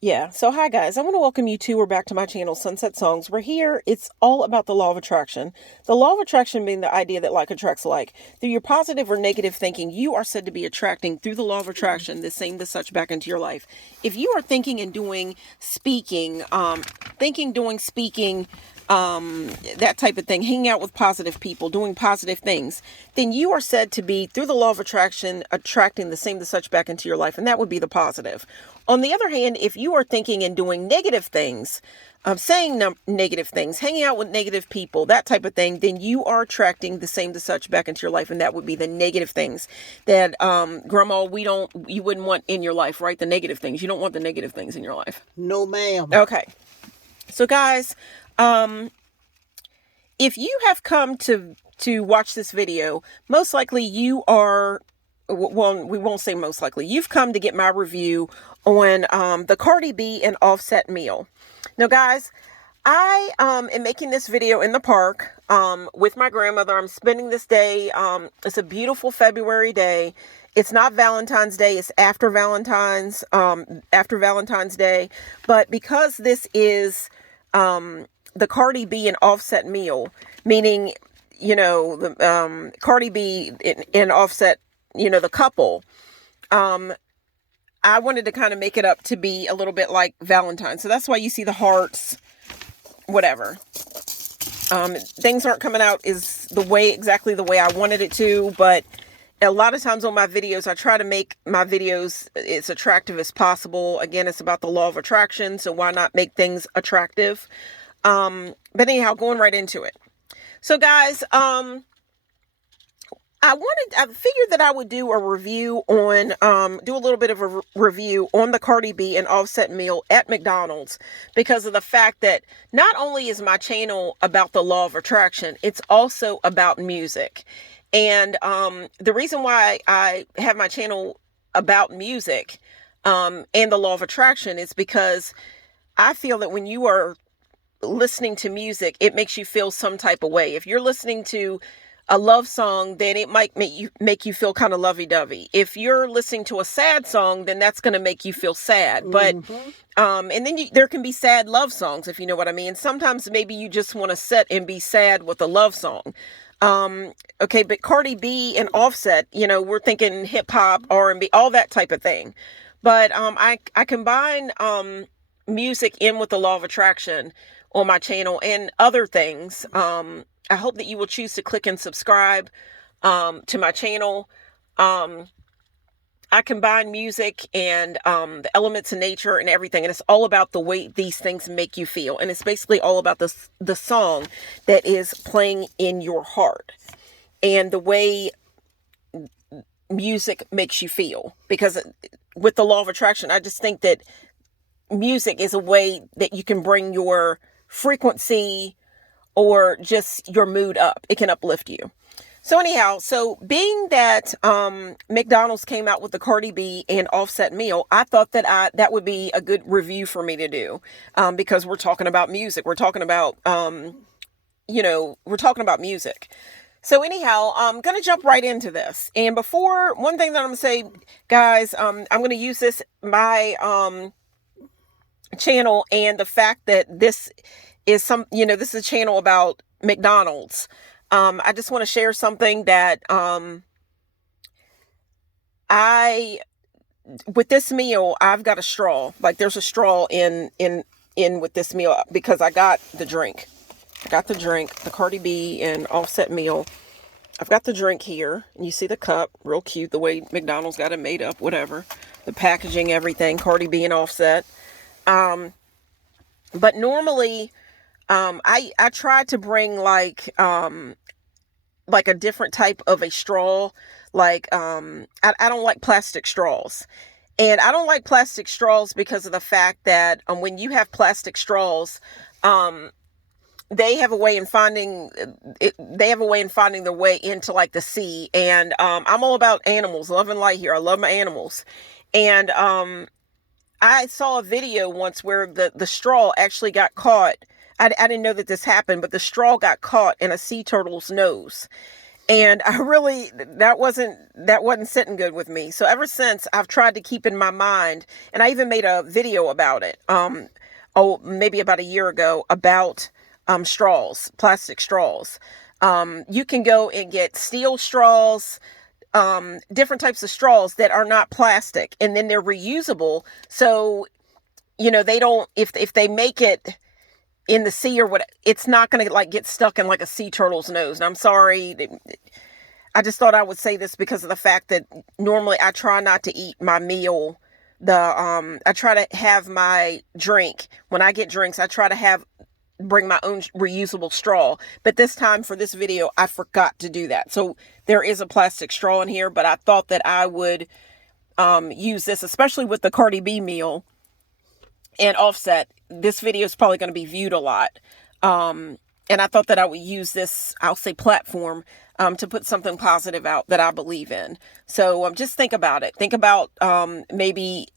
Yeah, so hi guys, I want to welcome you to or back to my channel, Sunset Songs. We're here, it's all about the law of attraction. The law of attraction being the idea that like attracts like. Through your positive or negative thinking, you are said to be attracting, through the law of attraction, the same, the such back into your life. If you are thinking and doing speaking, that type of thing, hanging out with positive people, doing positive things, then you are said to be, through the law of attraction, attracting the same, the such back into your life, and that would be the positive. On the other hand, if you are thinking and doing negative things, saying negative things, hanging out with negative people, that type of thing, then you are attracting the same to such back into your life, and that would be the negative things that, Grandma, you wouldn't want in your life, right? The negative things. You don't want the negative things in your life. No, ma'am. Okay. So, guys, if you have come to watch this video, most likely you are, well, we won't say most likely, you've come to get my review on the Cardi B and Offset meal. Now, guys, I am making this video in the park with my grandmother. I'm spending this day. It's a beautiful February day. It's not Valentine's Day. It's after Valentine's Day. But because this is the Cardi B and Offset meal, meaning, the Cardi B and Offset, the couple, I wanted to kind of make it up to be a little bit like Valentine's. So that's why you see the hearts, whatever. Things aren't coming out exactly the way I wanted it to, but a lot of times on my videos, I try to make my videos as attractive as possible. Again, it's about the law of attraction, so why not make things attractive? But anyhow, going right into it. So guys, I figured that I would do a review on, do a little bit of a review on the Cardi B and Offset meal at McDonald's, because of the fact that not only is my channel about the law of attraction, it's also about music. And the reason why I have my channel about music and the law of attraction is because I feel that when you are listening to music, it makes you feel some type of way. If you're listening to a love song, then it might make you feel kind of lovey-dovey. If you're listening to a sad song, then that's going to make you feel sad. But and then there can be sad love songs, if you know what I mean. Sometimes maybe you just want to sit and be sad with a love song. Okay, but Cardi B and Offset, we're thinking hip hop, R&B, all that type of thing. But I combine music in with the law of attraction on my channel and other things. I hope that you will choose to click and subscribe to my channel. I combine music and the elements of nature and everything, and it's all about the way these things make you feel. And it's basically all about the song that is playing in your heart and the way music makes you feel. Because with the law of attraction, I just think that music is a way that you can bring your frequency or just your mood up. It can uplift you. So anyhow, being that McDonald's came out with the Cardi B and Offset meal, I thought that that would be a good review for me to do, because we're talking about music. We're talking about music. So anyhow, I'm going to jump right into this. And one thing that I'm going to say, guys, I'm going to use my channel and the fact that this is this is a channel about McDonald's. I just want to share something that with this meal, I've got a straw. Like there's a straw in with this meal because I got the drink. The Cardi B and Offset meal. I've got the drink here, and you see the cup, real cute, the way McDonald's got it made up, whatever. The packaging, everything, Cardi B and Offset. But normally, I try to bring like a different type of a straw. Like, I don't like plastic straws. And I don't like plastic straws because of the fact that when you have plastic straws, they have a way in finding their way into like the sea. And I'm all about animals, love and light here. I love my animals. And I saw a video once where the straw actually got caught. I didn't know that this happened, but the straw got caught in a sea turtle's nose. And I really, that wasn't sitting good with me. So ever since, I've tried to keep in my mind, and I even made a video about it, maybe about a year ago, about straws, plastic straws. You can go and get steel straws, different types of straws that are not plastic, and then they're reusable. So, they don't, if they make it in the sea or what, it's not going to like get stuck in like a sea turtle's nose. And I'm sorry, I just thought I would say this because of the fact that normally I try not to eat my meal. I try to have my drink. When I get drinks, I try to bring my own reusable straw. But this time for this video, I forgot to do that. So there is a plastic straw in here, but I thought that I would use this, especially with the Cardi B meal and Offset. This video is probably going to be viewed a lot. And I thought that I would use this, I'll say, platform to put something positive out that I believe in. So just think about it. Think about maybe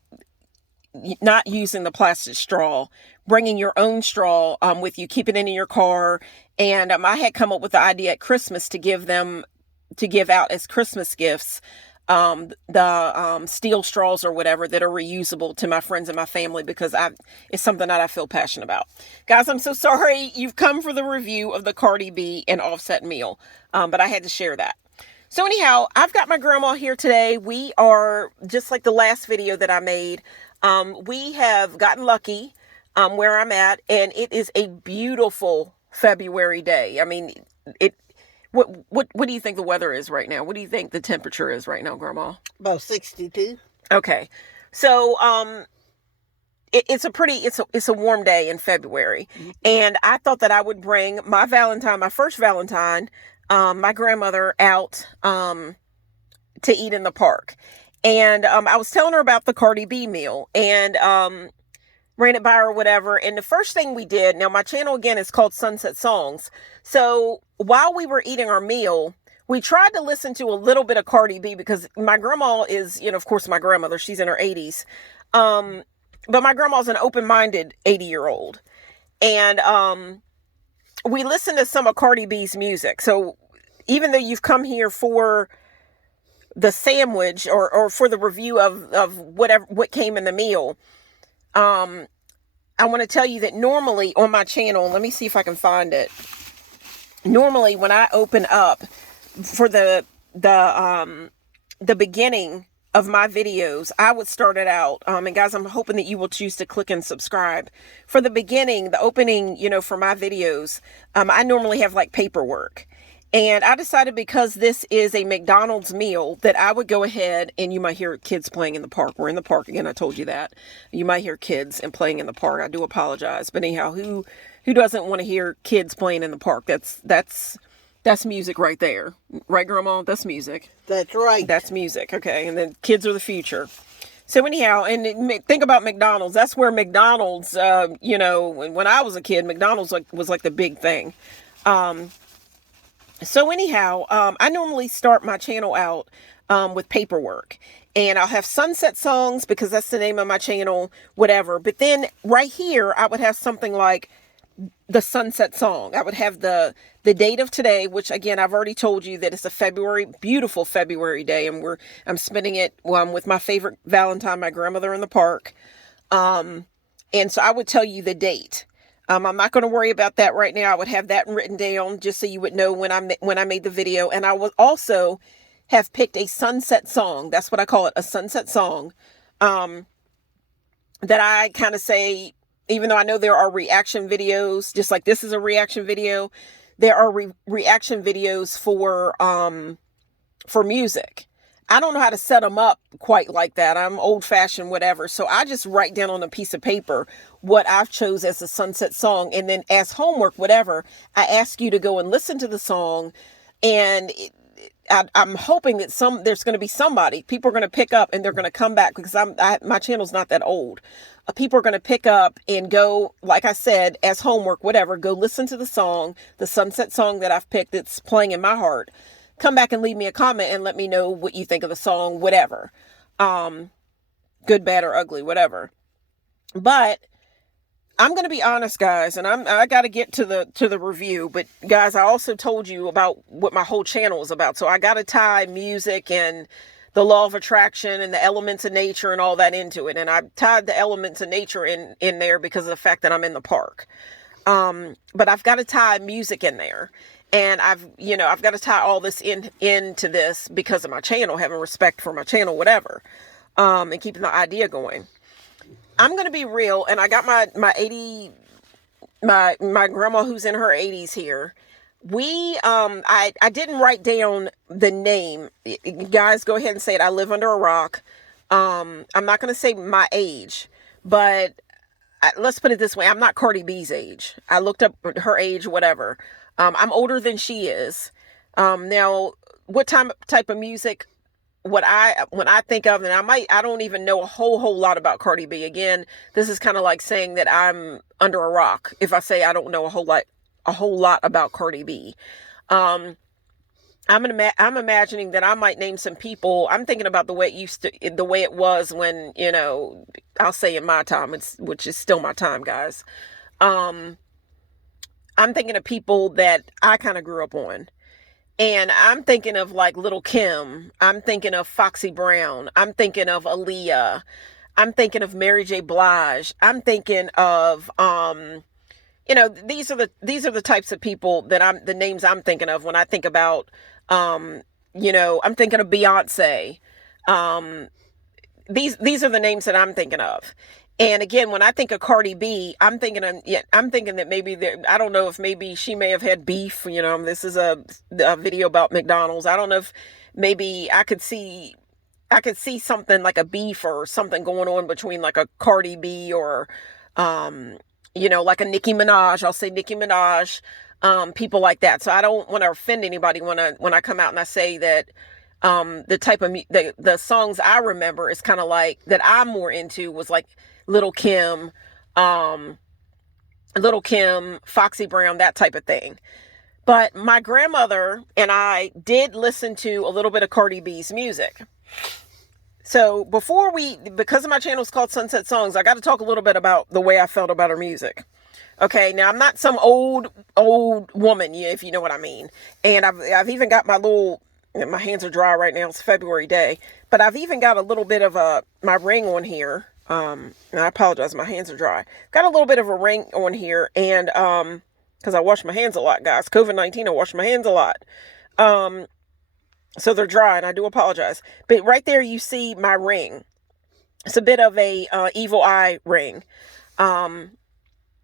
not using the plastic straw, bringing your own straw with you, keep it in your car. And I had come up with the idea at Christmas to give out as Christmas gifts the steel straws or whatever that are reusable to my friends and my family, because it's something that I feel passionate about. Guys, I'm so sorry you've come for the review of the Cardi B and Offset meal, but I had to share that. So anyhow, I've got my grandma here today. We are, just like the last video that I made, we have gotten lucky where I'm at, and it is a beautiful February day. I mean, what do you think the weather is right now? What do you think the temperature is right now, Grandma? About 62. Okay. So, it's a warm day in February. Mm-hmm. And I thought that I would bring my first Valentine, my grandmother out, to eat in the park. And, I was telling her about the Cardi B meal, and, ran it by her or whatever. And the first thing we did, now my channel again is called Sunset Songs. So while we were eating our meal, we tried to listen to a little bit of Cardi B, because my grandma is, of course, my grandmother, she's in her 80s. But my grandma's an open-minded 80-year-old. And we listened to some of Cardi B's music. So even though you've come here for the sandwich or for the review of what came in the meal, I want to tell you that normally on my channel, let me see if I can find it. Normally when I open up for the beginning of my videos, I would start it out. And guys, I'm hoping that you will choose to click and subscribe. For the beginning, the opening, for my videos, I normally have like paperwork. And I decided, because this is a McDonald's meal, that I would go ahead, and you might hear kids playing in the park. We're in the park again. I told you that. You might hear kids and playing in the park. I do apologize. But anyhow, who doesn't want to hear kids playing in the park? That's music right there. Right, Grandma? That's music. That's right. That's music. Okay. And then kids are the future. So anyhow, and think about McDonald's. That's where McDonald's, when I was a kid, McDonald's was like the big thing. So anyhow, I normally start my channel out with paperwork, and I'll have Sunset Songs, because that's the name of my channel, whatever. But then right here, I would have something like the sunset song. I would have the date of today, which again, I've already told you that it's a beautiful February day, and I'm spending it with my favorite Valentine, my grandmother, in the park. And so I would tell you the date. I'm not going to worry about that right now. I would have that written down just so you would know when I made the video. And I would also have picked a sunset song. That's what I call it, a sunset song. That I kind of say, even though I know there are reaction videos, just like this is a reaction video, there are reaction videos for music. I don't know how to set them up quite like that. I'm old fashioned, whatever. So I just write down on a piece of paper what I've chose as a sunset song. And then as homework, whatever, I ask you to go and listen to the song. And I'm hoping that there's going to be somebody, people are going to pick up and they're going to come back, because my channel's not that old. People are going to pick up and go, like I said, as homework, whatever, go listen to the song, the sunset song that I've picked that's playing in my heart. Come back and leave me a comment and let me know what you think of the song, whatever. Good, bad, or ugly, whatever. But I'm going to be honest, guys, and I got to get to the review, but guys, I also told you about what my whole channel is about. So I got to tie music and the law of attraction and the elements of nature and all that into it. And I tied the elements of nature in there because of the fact that I'm in the park. But I've got to tie music in there. And I've got to tie all this into this because of my channel, having respect for my channel, whatever, and keeping the idea going. I'm gonna be real, and I got my grandma who's in her 80s here. I didn't write down the name. Guys, go ahead and say it. I live under a rock. I'm not gonna say my age, but let's put it this way: I'm not Cardi B's age. I looked up her age, whatever. I'm older than she is. Now, what type of music? When I think of, and I don't even know a whole lot about Cardi B. Again, this is kind of like saying that I'm under a rock if I say I don't know a whole lot about Cardi B. I'm imagining that I might name some people. I'm thinking about the way it was when, I'll say in my time, which is still my time, guys. I'm thinking of people that I kind of grew up on. And I'm thinking of like Little Kim. I'm thinking of Foxy Brown. I'm thinking of Aaliyah. I'm thinking of Mary J. Blige. I'm thinking of these are the types of people that the names I'm thinking of when I think about I'm thinking of Beyonce. These are the names that I'm thinking of. And again, when I think of Cardi B, I'm thinking that maybe I don't know if maybe she may have had beef. This is a video about McDonald's. I don't know if maybe I could see something like a beef or something going on between like a Cardi B or, like a Nicki Minaj. I'll say Nicki Minaj, people like that. So I don't want to offend anybody when I come out and I say that the type of the songs I remember is kind of like that I'm more into was like Little Kim, Foxy Brown, that type of thing. But my grandmother and I did listen to a little bit of Cardi B's music. So because my channel is called Sunset Songs, I got to talk a little bit about the way I felt about her music. Okay, now I'm not some old woman, if you know what I mean. And I've even got my hands are dry right now. It's February day, but I've even got a little bit of my ring on here. And I apologize, my hands are dry. Got a little bit of a ring on here, and because I wash my hands a lot, guys. COVID-19, I wash my hands a lot. So they're dry, and I do apologize. But right there, you see my ring. It's a bit of a evil eye ring.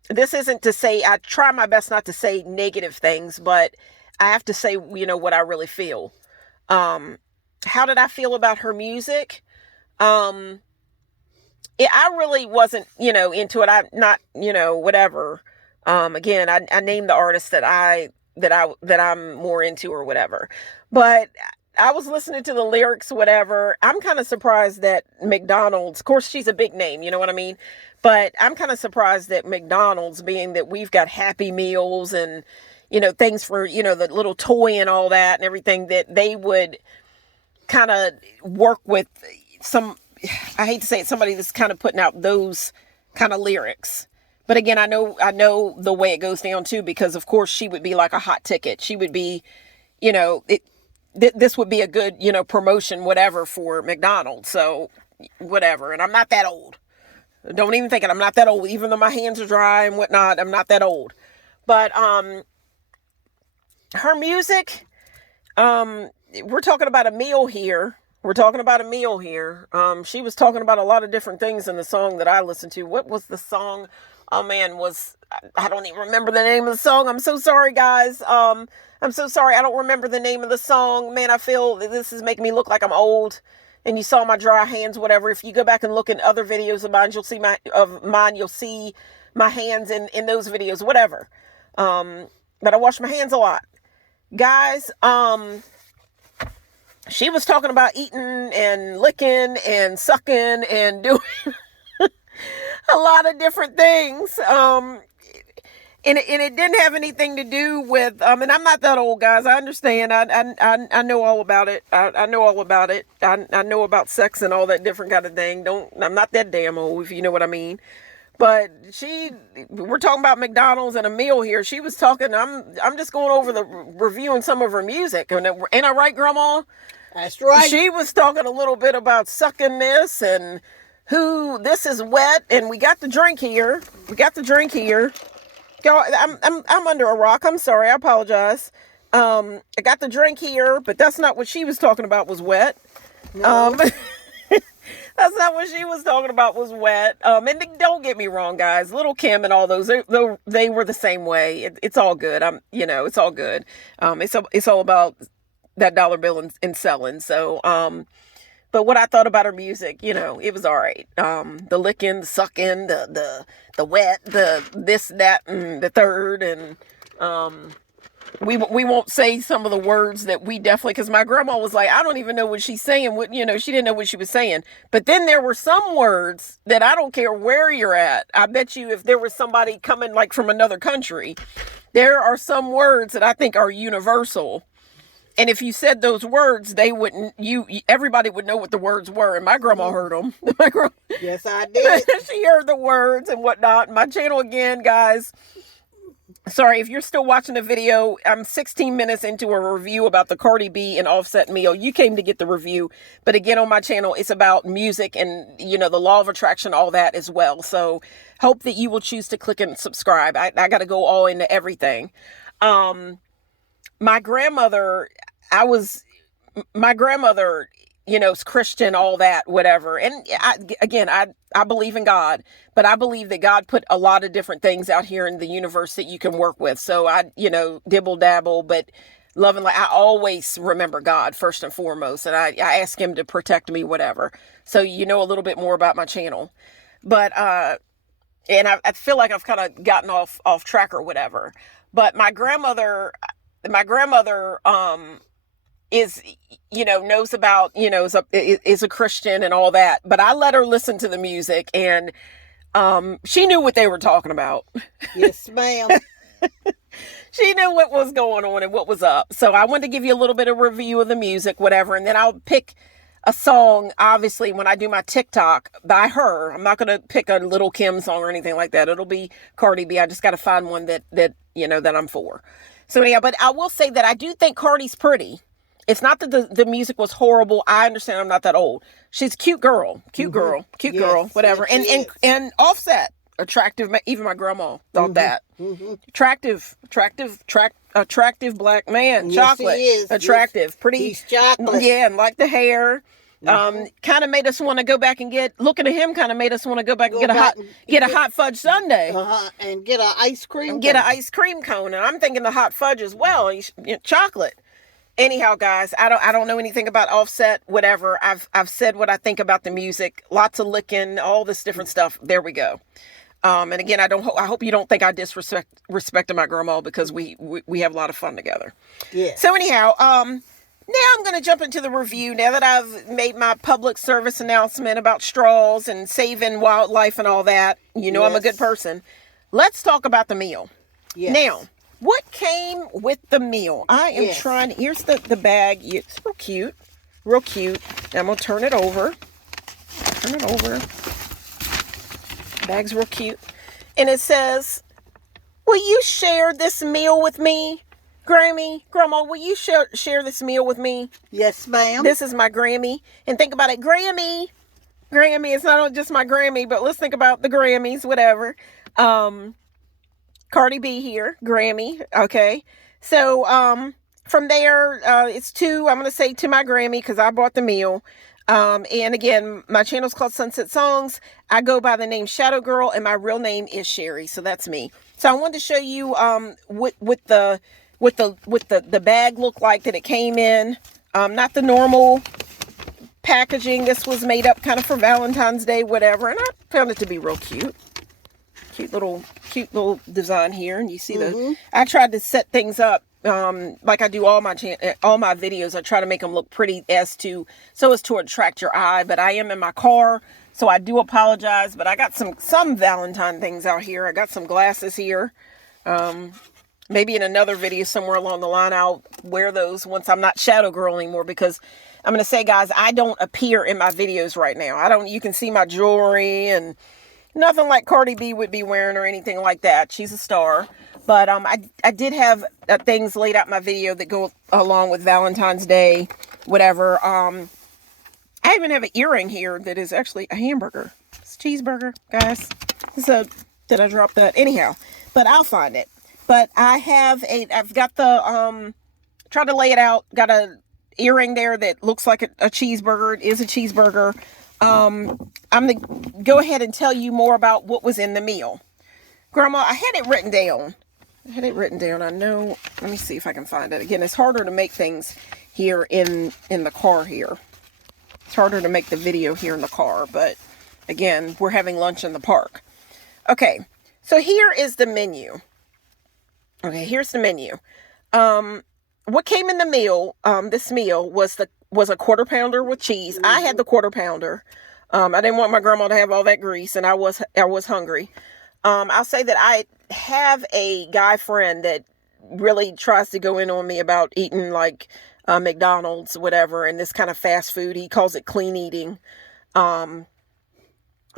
This isn't to say, I try my best not to say negative things, but I have to say, what I really feel. How did I feel about her music? I really wasn't, into it. I'm not, whatever. Again, I named the artist that I'm more into or whatever. But I was listening to the lyrics, whatever. I'm kind of surprised that McDonald's, of course, she's a big name, you know what I mean? But I'm kind of surprised that McDonald's, being that we've got Happy Meals and, things for, the little toy and all that and everything, that they would kind of work with I hate to say it, somebody that's kind of putting out those kind of lyrics. But again, I know the way it goes down too, because of course she would be like a hot ticket. She would be, this would be a good, promotion, whatever, for McDonald's. So whatever. And I'm not that old. Don't even think it. I'm not that old. Even though my hands are dry and whatnot, I'm not that old. But her music, we're talking about a meal here. She was talking about a lot of different things in the song that I listened to. What was the song? Oh man, I don't even remember the name of the song. I'm so sorry, guys. I'm so sorry. I don't remember the name of the song. Man, I feel this is making me look like I'm old. And you saw my dry hands, whatever. If you go back and look in other videos of mine, you'll see my hands in those videos, whatever. But I wash my hands a lot. Guys, she was talking about eating and licking and sucking and doing a lot of different things. And it didn't have anything to do with, and I'm not that old, guys. I understand. I know all about it. I know all about it. I know about sex and all that different kind of thing. I'm not that damn old, if you know what I mean. But we're talking about McDonald's and a meal here. She was talking. I'm just going over reviewing some of her music, and ain't I right, Grandma? That's right. She was talking a little bit about sucking this and who this is wet, and we got the drink here. Go. I'm under a rock. I'm sorry. I apologize. I got the drink here, but that's not what she was talking about. Was wet. No. That's not what she was talking about. Was wet. And don't get me wrong, guys. Little Kim and all those, they were the same way. It's all good. It's all good. It's all about that dollar bill and selling. So, but what I thought about her music, it was all right. The licking, the sucking, the wet, the this, that, and the third, and we won't say some of the words that we definitely, because my grandma was like, I don't even know what she's saying. She didn't know what she was saying. But then there were some words that I don't care where you're at. I bet you if there was somebody coming like from another country, there are some words that I think are universal. And if you said those words, everybody would know what the words were. And my grandma heard them. Yes, I did. She heard the words and whatnot. My channel again, guys. Sorry, if you're still watching the video, I'm 16 minutes into a review about the Cardi B and Offset meal. You came to get the review. But again, on my channel, it's about music and, the law of attraction, all that as well. So hope that you will choose to click and subscribe. I got to go all into everything. My grandmother, is Christian, all that, whatever. And I believe in God, but I believe that God put a lot of different things out here in the universe that you can work with. So I, dibble dabble, but loving, I always remember God first and foremost. And I ask him to protect me, whatever. So, a little bit more about my channel, but, and I feel like I've kind of gotten off track or whatever, but my grandmother, is, knows about, is a Christian and all that, but I let her listen to the music and, she knew what they were talking about. Yes, ma'am. She knew what was going on and what was up. So I wanted to give you a little bit of review of the music, whatever. And then I'll pick a song, obviously, when I do my TikTok by her. I'm not going to pick a Little Kim song or anything like that. It'll be Cardi B. I just got to find one that I'm for. So anyhow, but I will say that I do think Cardi's pretty. It's not that the music was horrible. I understand I'm not that old. She's a cute girl, whatever. And Offset, attractive. Even my grandma thought that. Mm-hmm. Attractive black man, yes, chocolate, he is. attractive, yes. pretty. He's chocolate. Yeah, and like the hair. Kind of made us want to go back and looking at him kind of made us want to go back and get a hot fudge sundae. And get an ice cream cone. Get an ice cream cone. And I'm thinking the hot fudge as well. Chocolate. Anyhow, guys, I don't know anything about Offset, whatever. I've said what I think about the music. Lots of licking, all this different stuff. There we go. And again, I hope you don't think I disrespected my grandma because we have a lot of fun together. Yeah. So anyhow, now I'm going to jump into the review. Now that I've made my public service announcement about straws and saving wildlife and all that, yes. I'm a good person. Let's talk about the meal. Yes. Now, what came with the meal? I am trying. Here's the bag. It's real cute. I'm going to turn it over. Bag's real cute. And it says, will you share this meal with me? Grandma, will you share this meal with me? Yes, ma'am. This is my Grammy. And think about it, Grammy, it's not just my Grammy, but let's think about the Grammys, whatever. Cardi B here, Grammy, okay. So, from there, it's I'm going to say to my Grammy because I bought the meal. And again, my channel's called Sunset Songs. I go by the name Shadow Girl and my real name is Sherry. So that's me. So I wanted to show you, what the bag looked like that it came in. Not the normal packaging. This was made up kind of for Valentine's Day, whatever. And I found it to be real cute. Cute little design here. And you see I tried to set things up, like I do all my videos. I try to make them look pretty so as to attract your eye, but I am in my car. So I do apologize, but I got some Valentine things out here. I got some glasses here. Maybe in another video somewhere along the line, I'll wear those once I'm not Shadow Girl anymore, because I'm going to say, guys, I don't appear in my videos right now. You can see my jewelry and nothing like Cardi B would be wearing or anything like that. She's a star. But I did have things laid out in my video that go along with Valentine's Day, whatever. I even have an earring here that is actually a hamburger. It's a cheeseburger, guys. So, did I drop that? Anyhow, but I'll find it. But I've got the, tried to lay it out, got a earring there that looks like a cheeseburger. It is a cheeseburger. I'm going to go ahead and tell you more about what was in the meal. Grandma, I had it written down. I know. Let me see if I can find it. Again, it's harder to make things here in the car here. It's harder to make the video here in the car, but again, we're having lunch in the park. Okay, so here is the menu. Okay, here's the menu. What came in the meal, this meal was a quarter pounder with cheese. I had the quarter pounder. I didn't want my grandma to have all that grease, and I was hungry. I'll say that I have a guy friend that really tries to go in on me about eating like McDonald's, whatever, and this kind of fast food. He calls it clean eating.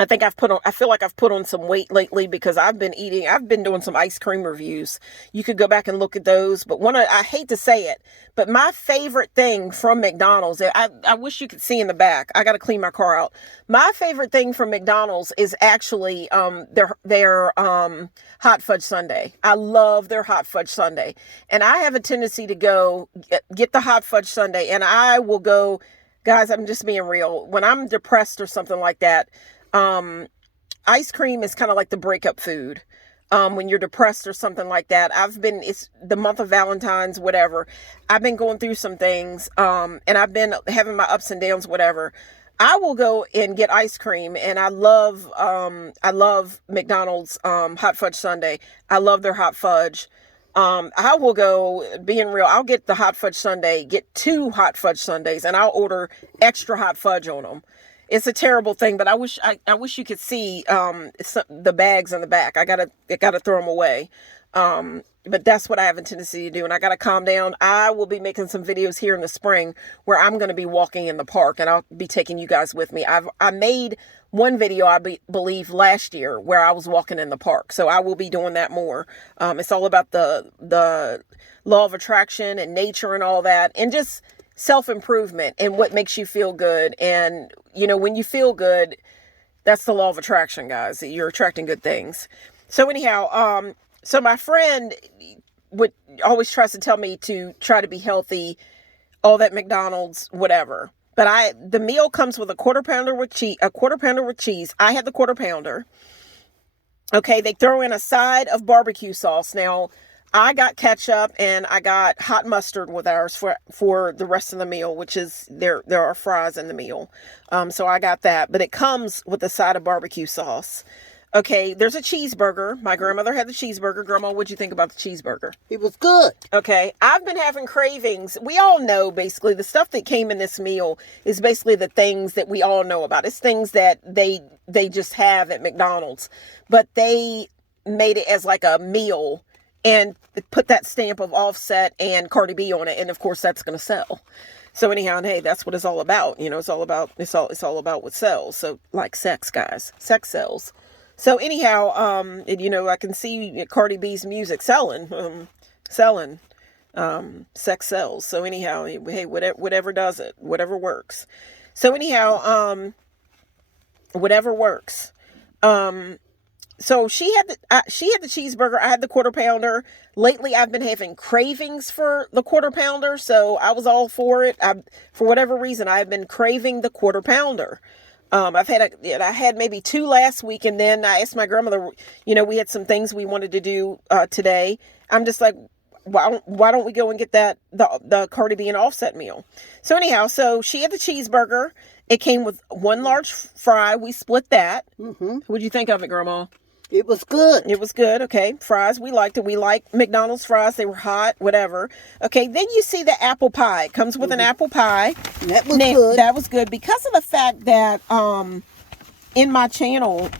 I think I feel like I've put on some weight lately because I've been doing some ice cream reviews. You could go back and look at those, but I hate to say it, but my favorite thing from McDonald's, I wish you could see in the back. I got to clean my car out. My favorite thing from McDonald's is actually, their hot fudge sundae. I love their hot fudge sundae. And I have a tendency to go get the hot fudge sundae, and I will go, guys, I'm just being real. When I'm depressed or something like that, ice cream is kind of like the breakup food. When you're depressed or something like that. It's the month of Valentine's, whatever. I've been going through some things, and I've been having my ups and downs, whatever. I will go and get ice cream, and I love McDonald's, hot fudge sundae. I love their hot fudge. I will go, being real, I'll get the hot fudge sundae, get 2 hot fudge sundaes, and I'll order extra hot fudge on them. It's a terrible thing, but I wish you could see the bags in the back. I gotta throw them away. But that's what I have a tendency to do, and I gotta calm down. I will be making some videos here in the spring where I'm gonna be walking in the park, and I'll be taking you guys with me. I made one video, believe last year, where I was walking in the park, so I will be doing that more. It's all about the law of attraction and nature and all that, and just self-improvement and what makes you feel good. And when you feel good, that's the law of attraction, guys. You're attracting good things. So anyhow, so my friend always tries to tell me to try to be healthy, all that McDonald's, whatever. But the meal comes with a quarter pounder with cheese. I had the quarter pounder. Okay, they throw in a side of barbecue sauce. Now, I got ketchup and I got hot mustard with ours for the rest of the meal, which is there are fries in the meal. So I got that, but it comes with a side of barbecue sauce. Okay, there's a cheeseburger. My grandmother had the cheeseburger. Grandma, what'd you think about the cheeseburger? It was good. Okay, I've been having cravings. We all know, basically, the stuff that came in this meal is basically the things that we all know about. It's things that they just have at McDonald's, but they made it as like a meal and put that stamp of Offset and Cardi B on it, and of course that's going to sell. So anyhow, and hey, that's what it's all about. It's all about what sells. So like sex, guys, sex sells. So anyhow, I can see Cardi B's music selling. Sex sells. So anyhow, hey, whatever does it, whatever works. So anyhow, whatever works. So she had the cheeseburger. I had the quarter pounder. Lately, I've been having cravings for the quarter pounder, so I was all for it. For whatever reason, I've been craving the quarter pounder. I had maybe 2 last week, and then I asked my grandmother. We had some things we wanted to do today. I'm just like, why don't we go and get the Cardi B and Offset meal? So anyhow, so she had the cheeseburger. It came with 1 large fry. We split that. Mm-hmm. What'd you think of it, Grandma? It was good. It was good. Okay. Fries. We liked it. We liked McDonald's fries. They were hot, whatever. Okay. Then you see the apple pie. It comes with an apple pie. That was good. That was good because of the fact that, in my channel,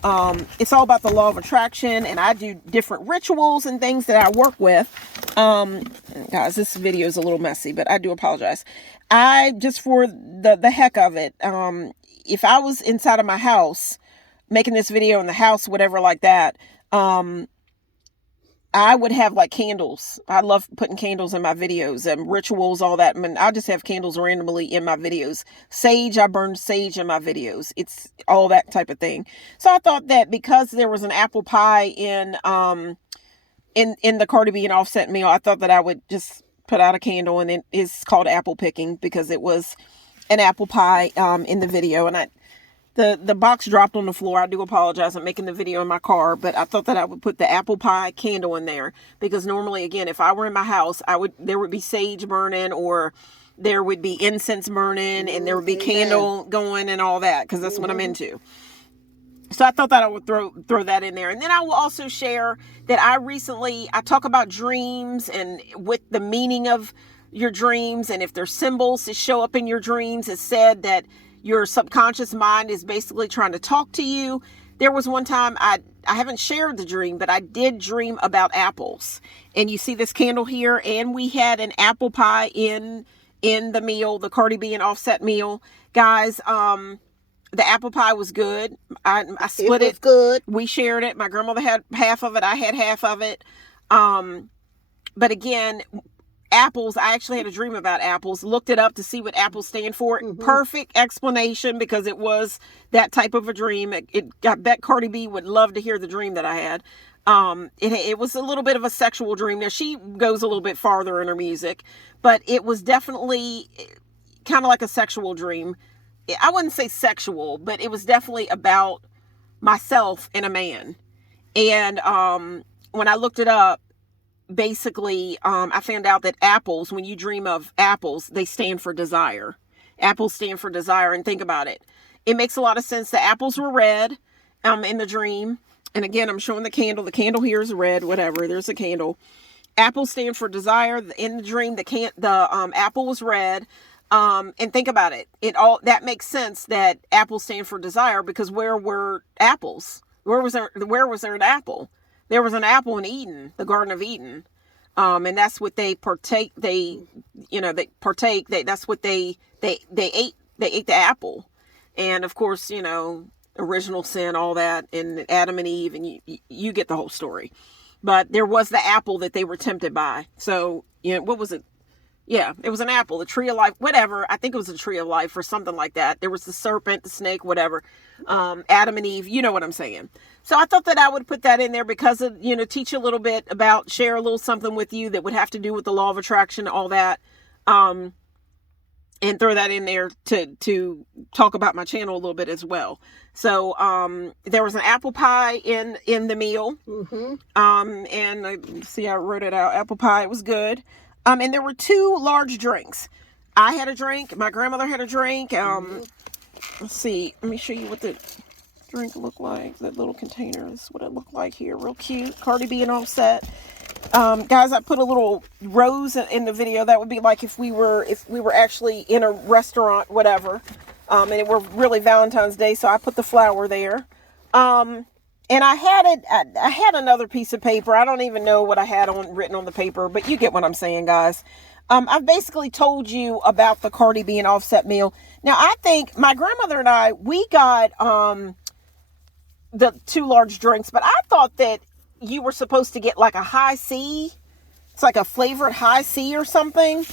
it's all about the law of attraction, and I do different rituals and things that I work with. Guys, this video is a little messy, but I do apologize. I just, for the heck of it, if I was inside of my house, making this video in the house, whatever like that, I would have like candles. I love putting candles in my videos and rituals, all that. I mean, I just have candles randomly in my videos. Sage, I burn sage in my videos. It's all that type of thing. So I thought that because there was an apple pie in the Cardi B and Offset meal, I thought that I would just put out a candle, and it is called apple picking because it was an apple pie in the video. And the box dropped on the floor. I do apologize. I'm making the video in my car, but I thought that I would put the apple pie candle in there because normally, again, if I were in my house, there would be sage burning, or there would be incense burning, and there would be candle going and all that, because that's what I'm into. So I thought that I would throw that in there. And then I will also share that I talk about dreams and with the meaning of your dreams, and if there's symbols that show up in your dreams. It's said that your subconscious mind is basically trying to talk to you. There was one time I haven't shared the dream, but I did dream about apples. And you see this candle here, and we had an apple pie in the meal, the Cardi B and Offset meal. Guys, the apple pie was good. I split it. It was good. We shared it. My grandmother had half of it. I had half of it. But again, apples, I actually had a dream about apples. Looked it up to see what apples stand for. Perfect explanation, because it was that type of a dream. I bet Cardi B would love to hear the dream that I had. It was a little bit of a sexual dream. Now, she goes a little bit farther in her music, but it was definitely kind of like a sexual dream. I wouldn't say sexual, but it was definitely about myself and a man. And when I looked it up, basically, I found out that apples, when you dream of apples, they stand for desire. Apples stand for desire. And think about it. It makes a lot of sense. The apples were red in the dream. And again, I'm showing the candle. The candle here is red, whatever. There's a candle. Apples stand for desire. In the dream, the apple was red. And think about it. That makes sense that apples stand for desire, because where were apples? Where was there an apple? There was an apple in Eden, the Garden of Eden. And that's what they partake. That's what they ate. They ate the apple. And of course, original sin, all that, and Adam and Eve, and you get the whole story. But there was the apple that they were tempted by. So, what was it? Yeah, it was an apple, the tree of life, whatever. I think it was a tree of life or something like that. There was the serpent, the snake, whatever. Adam and Eve, you know what I'm saying. So I thought that I would put that in there because of, teach a little bit about, share a little something with you that would have to do with the law of attraction, all that. And throw that in there to talk about my channel a little bit as well. So there was an apple pie in the meal. And I wrote it out. Apple pie, it was good. And there were 2 large drinks. I had a drink. My grandmother had a drink. Let's see. Let me show you what the drink looked like. That little container is what it looked like here. Real cute. Cardi B and Offset. Guys, I put a little rose in the video. That would be like if we were actually in a restaurant, whatever. And it were really Valentine's Day, so I put the flower there. And I had another piece of paper. I don't even know what I had written on the paper, but you get what I'm saying, guys. I've basically told you about the Cardi B and Offset meal. Now, I think my grandmother and I, we got the 2 large drinks, but I thought that you were supposed to get like a high C. It's like a flavored high C or something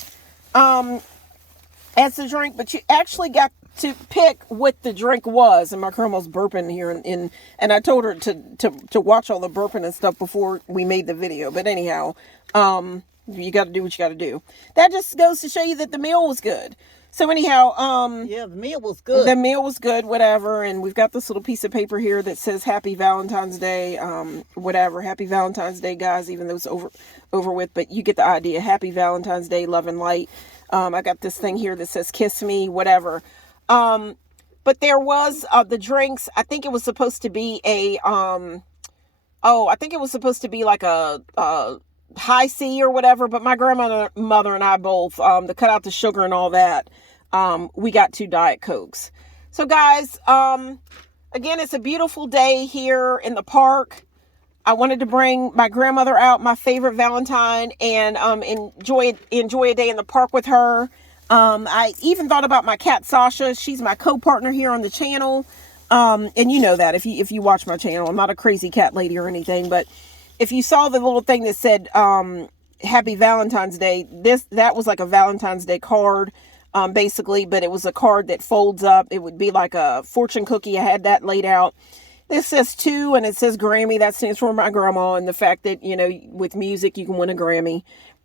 as the drink, but you actually got to pick what the drink was. And my grandma's burping here, and I told her to watch all the burping and stuff before we made the video. But anyhow, you got to do what you got to do. That just goes to show you that the meal was good. So anyhow, yeah, the meal was good. The meal was good, whatever. And we've got this little piece of paper here that says Happy Valentine's Day, whatever. Happy Valentine's Day, guys, even though it's over with, but you get the idea. Happy Valentine's Day, love and light. I got this thing here that says Kiss Me, whatever. But there was the drinks. I think it was supposed to be like a high C or whatever, but my grandmother and I both, to cut out the sugar and all that, we got 2 Diet Cokes. So guys, again, it's a beautiful day here in the park. I wanted to bring my grandmother out, my favorite Valentine, and enjoy a day in the park with her. I even thought about my cat, Sasha. She's my co-partner here on the channel. And you know that if you watch my channel, I'm not a crazy cat lady or anything, but if you saw the little thing that said Happy Valentine's Day, that was like a Valentine's Day card, basically, but it was a card that folds up. It would be like a fortune cookie. I had that laid out. This says to, and it says Grammy. That stands for my grandma, and the fact that, you know, with music you can win a Grammy.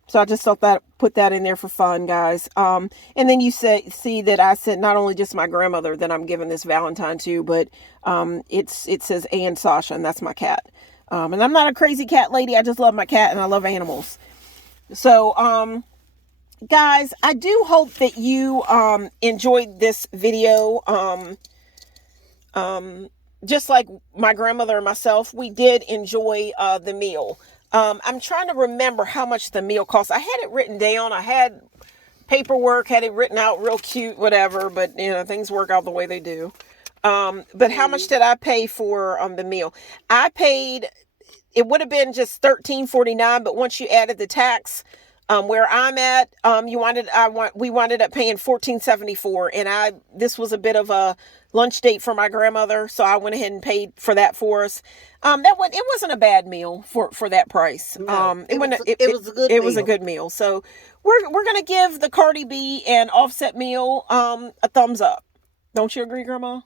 So I just thought that, put that in there for fun, guys. And then you see that I said not only just my grandmother that I'm giving this Valentine to, but it says and Sasha, and that's my cat. And I'm not a crazy cat lady. I just love my cat and I love animals. So, guys, I do hope that you enjoyed this video. Just like my grandmother and myself, we did enjoy the meal. I'm trying to remember how much the meal cost. I had it written down. I had paperwork, had it written out real cute, whatever, but you know, things work out the way they do. But how much did I pay for the meal? I paid, it would have been just $13.49, but once you added the tax, where I'm at, we winded up paying $14.74, and this was a bit of a lunch date for my grandmother, so I went ahead and paid for that for us. It wasn't a bad meal for that price. No, It was a good meal. It was a good meal. So we're gonna give the Cardi B and Offset meal a thumbs up. Don't you agree, Grandma?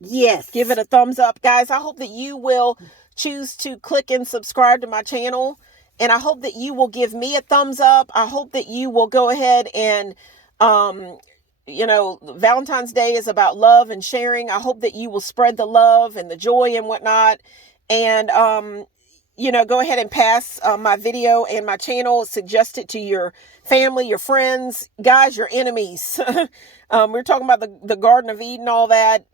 Yes. Give it a thumbs up, guys. I hope that you will choose to click and subscribe to my channel. And I hope that you will give me a thumbs up. I hope that you will go ahead and, you know, Valentine's Day is about love and sharing. I hope that you will spread the love and the joy and whatnot. And, you know, go ahead and pass my video and my channel. Suggest it to your family, your friends, guys, your enemies. We're talking about the Garden of Eden, all that,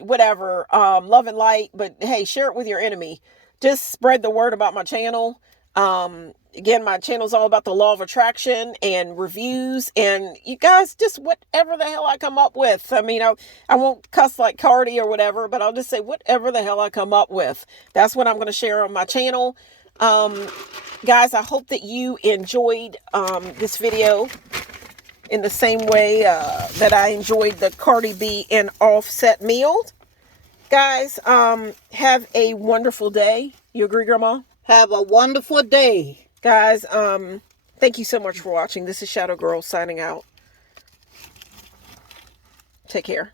whatever, love and light. But hey, share it with your enemy. Just spread the word about my channel. Again, my channel is all about the law of attraction and reviews, and you guys, just whatever the hell I come up with. I mean, I won't cuss like Cardi or whatever, but I'll just say whatever the hell I come up with. That's what I'm going to share on my channel. Guys, I hope that you enjoyed this video in the same way that I enjoyed the Cardi B and Offset meal. Guys, have a wonderful day. You agree, Grandma? Have a wonderful day. Guys, thank you so much for watching. This is Shadow Girl signing out. Take care.